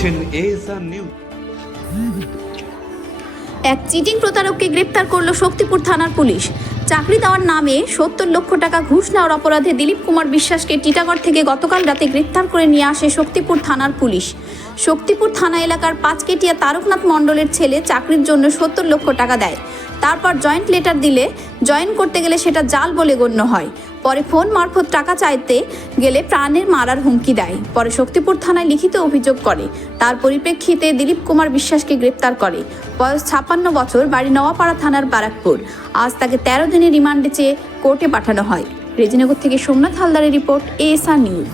দেখছেন ASR news এক cheating প্রতারককে গ্রেপ্তার করল শক্তিপুর থানার পুলিশ। চাকরি দেওয়ার নামে সত্তর লক্ষ টাকা ঘুষ নেওয়ার অপরাধে দিলীপ কুমার বিশ্বাসকে টিটাগড় থেকে গতকাল রাতে গ্রেপ্তার করে নিয়ে আসে শক্তিপুর থানার পুলিশ। শক্তিপুর থানা এলাকার পাঁচকেটিয়া তারকনাথ মণ্ডলের ছেলে চাকরির জন্য সত্তর লক্ষ টাকা দেয়। তারপর জয়েন্ট লেটার দিলে জয়েন করতে গেলে সেটা জাল বলে গণ্য হয়। পরে ফোন মারফত টাকা চাইতে গেলে প্রাণের মারার হুমকি দেয়। পরে শক্তিপুর থানায় লিখিত অভিযোগ করে। তার পরিপ্রেক্ষিতে দিলীপ কুমার বিশ্বাসকে গ্রেপ্তার করে। বয়স ছাপ্পান্ন বছর, বাড়ি নওয়াপাড়া থানার বারাকপুর। আজ তাকে তেরো দিনের রিমান্ডে চেয়ে কোর্টে পাঠানো হয়। রেজিনগর থেকে সোমনাথ হালদারের রিপোর্ট এএসআর নিউজ।